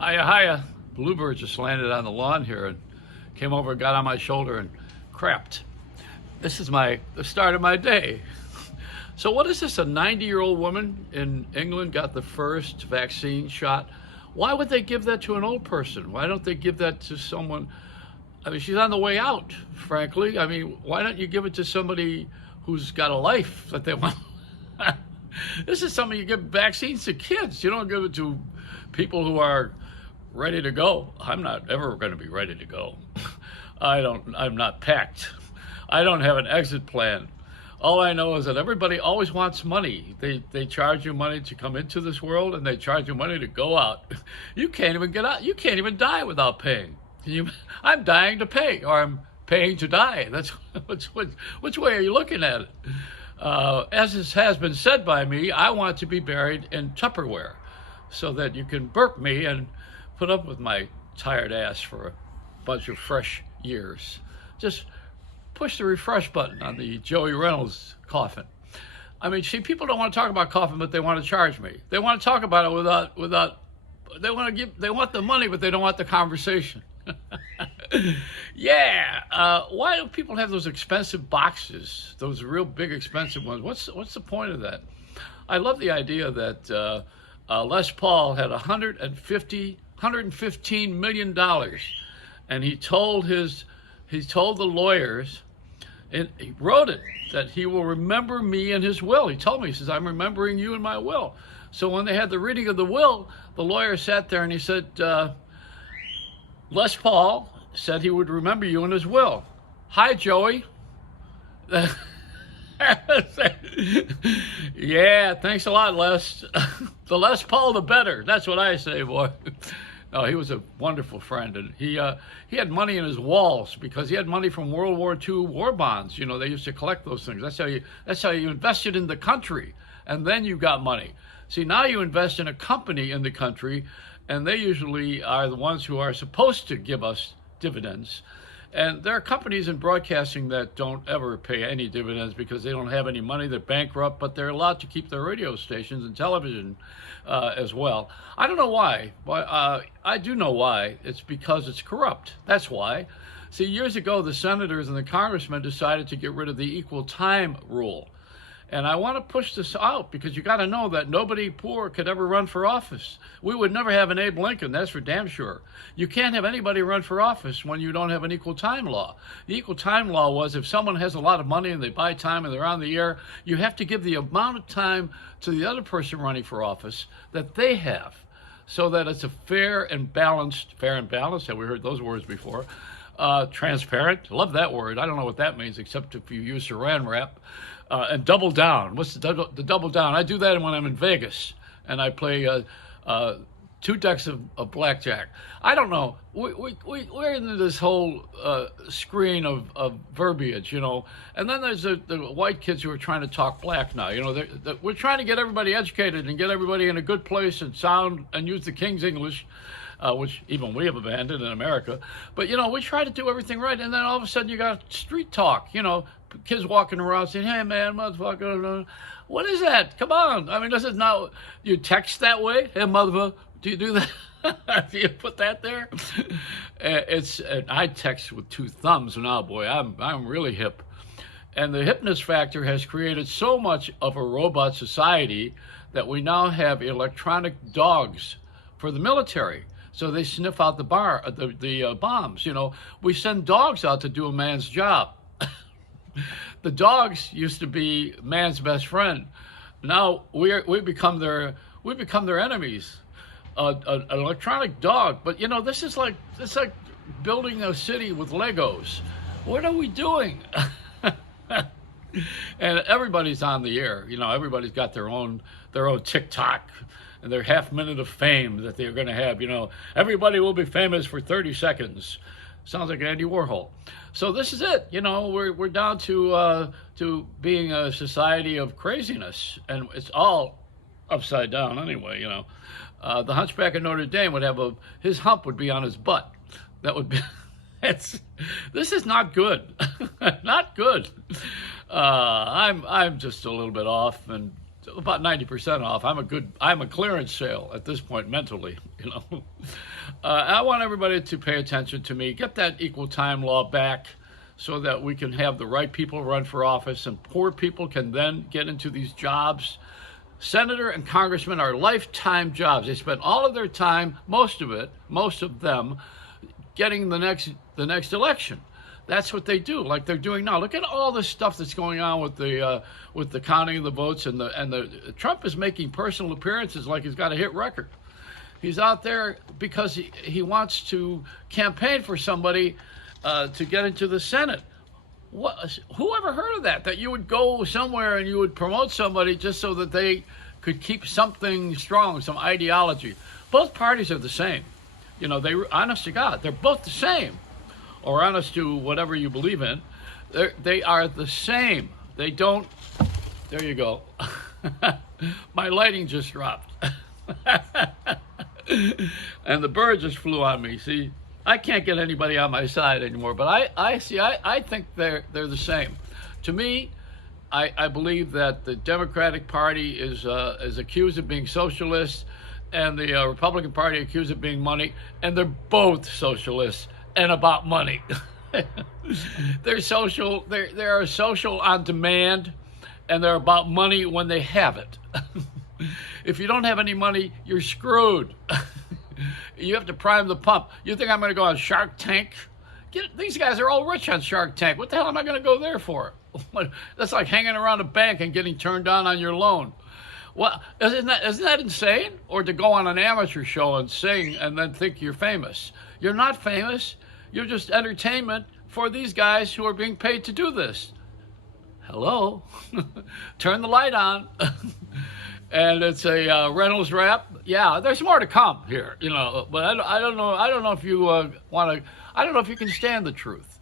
Hiya, hiya. Bluebird just landed on the lawn here and came over, got on my shoulder, and crapped. This is the start of my day. So, what is this? A 90-year-old woman in England got the first vaccine shot. Why would they give that to an old person? Why don't they give that to someone? I mean, she's on the way out, frankly. I mean, why don't you give it to somebody who's got a life that they want? This is something you give vaccines to kids. You don't give it to people who are ready to go. I'm not ever going to be ready to go. I'm not packed. I don't have an exit plan. All I know is that everybody always wants money. They charge you money to come into this world, and they charge you money to go out. You can't even get out. You can't even die without paying. I'm dying to pay, or I'm paying to die. That's which way are you looking at it? As this has been said by me, I want to be buried in Tupperware so that you can burp me and put up with my tired ass for a bunch of fresh years. Just push the refresh button on the Joey Reynolds coffin. I mean, see, people don't want to talk about coffin, but they want to charge me. They want to talk about it without. They want the money, but they don't want the conversation. Yeah. Why do people have those expensive boxes? Those real big expensive ones. What's the point of that? I love the idea that Les Paul had 115 million dollars, and he told the lawyers, and he wrote it, that he will remember me in his will. He told me, he says, I'm remembering you in my will. So when they had the reading of the will, the lawyer sat there and he said, Les Paul said he would remember you in his will. Hi, Joey. Yeah, thanks a lot, Les. The less Paul, the better. That's what I say, boy. No, he was a wonderful friend, and he had money in his walls because he had money from World War II war bonds. You know, they used to collect those things. That's how you invested in the country, and then you got money. See, now you invest in a company in the country, and they usually are the ones who are supposed to give us dividends. And there are companies in broadcasting that don't ever pay any dividends because they don't have any money. They're bankrupt, but they're allowed to keep their radio stations and television as well. I don't know why, but I do know why. It's because it's corrupt. That's why. See, years ago, the senators and the congressmen decided to get rid of the equal time rule. And I want to push this out because you got to know that nobody poor could ever run for office. We would never have an Abe Lincoln, that's for damn sure. You can't have anybody run for office when you don't have an equal time law. The equal time law was if someone has a lot of money and they buy time and they're on the air, you have to give the amount of time to the other person running for office that they have, so that it's a fair and balanced, have we heard those words before? Transparent, love that word. I don't know what that means except if you use saran wrap. And double down. What's the double down? I do that when I'm in Vegas and I play 2 decks of blackjack. I don't know. We're into this whole screen of verbiage, you know. And then there's the white kids who are trying to talk black now. You know, we're trying to get everybody educated and get everybody in a good place and sound and use the King's English. Which even we have abandoned in America. But, you know, we try to do everything right, and then all of a sudden you got street talk, you know, kids walking around saying, hey, man, motherfucker, what is that? Come on. I mean, this is not, you text that way? Hey, motherfucker, do you do that? Do you put that there? I text with 2 thumbs now, boy. I'm really hip. And the hipness factor has created so much of a robot society that we now have electronic dogs for the military. So they sniff out the bombs. You know, we send dogs out to do a man's job. The dogs used to be man's best friend. Now we become their enemies. An electronic dog, but you know, it's like building a city with Legos. What are we doing? And everybody's on the air. You know, everybody's got their own TikTok and their half minute of fame that they're going to have. You know, everybody will be famous for 30 seconds. Sounds like Andy Warhol. So this is it. You know, we're down to being a society of craziness, and it's all upside down anyway. You know, the Hunchback of Notre Dame would have his hump would be on his butt. That would be. This is not good. Not good. I'm just a little bit off, and about 90% off. I'm a clearance sale at this point mentally, you know. I want everybody to pay attention to me, get that equal time law back so that we can have the right people run for office and poor people can then get into these jobs. Senator and congressman are lifetime jobs. They spend all of their time, most of them, getting the next election. That's what they do, like they're doing now. Look at all the stuff that's going on with the counting of the votes, and the Trump is making personal appearances like he's got a hit record. He's out there because he wants to campaign for somebody to get into the Senate. Who ever heard of that? That you would go somewhere and you would promote somebody just so that they could keep something strong, some ideology. Both parties are the same. You know, honest to God, they're both the same. Or honest to whatever you believe in, they are the same. They don't. There you go. My lighting just dropped, and the bird just flew on me. See, I can't get anybody on my side anymore. But I think they're the same. To me, I believe that the Democratic Party is accused of being socialist, and the Republican Party accused of being money, and they're both socialists and about money. They're social. They're social on demand, and they're about money when they have it. If you don't have any money, you're screwed. You have to prime the pump. You think I'm going to go on Shark Tank? These guys are all rich on Shark Tank. What the hell am I going to go there for? That's like hanging around a bank and getting turned down on your loan. Well, isn't that insane? Or to go on an amateur show and sing and then think you're famous. You're not famous. You're just entertainment for these guys who are being paid to do this. Hello? Turn the light on. And it's a Reynolds Wrap. Yeah, there's more to come here, you know. But I don't know. I don't know if you want to. I don't know if you can stand the truth.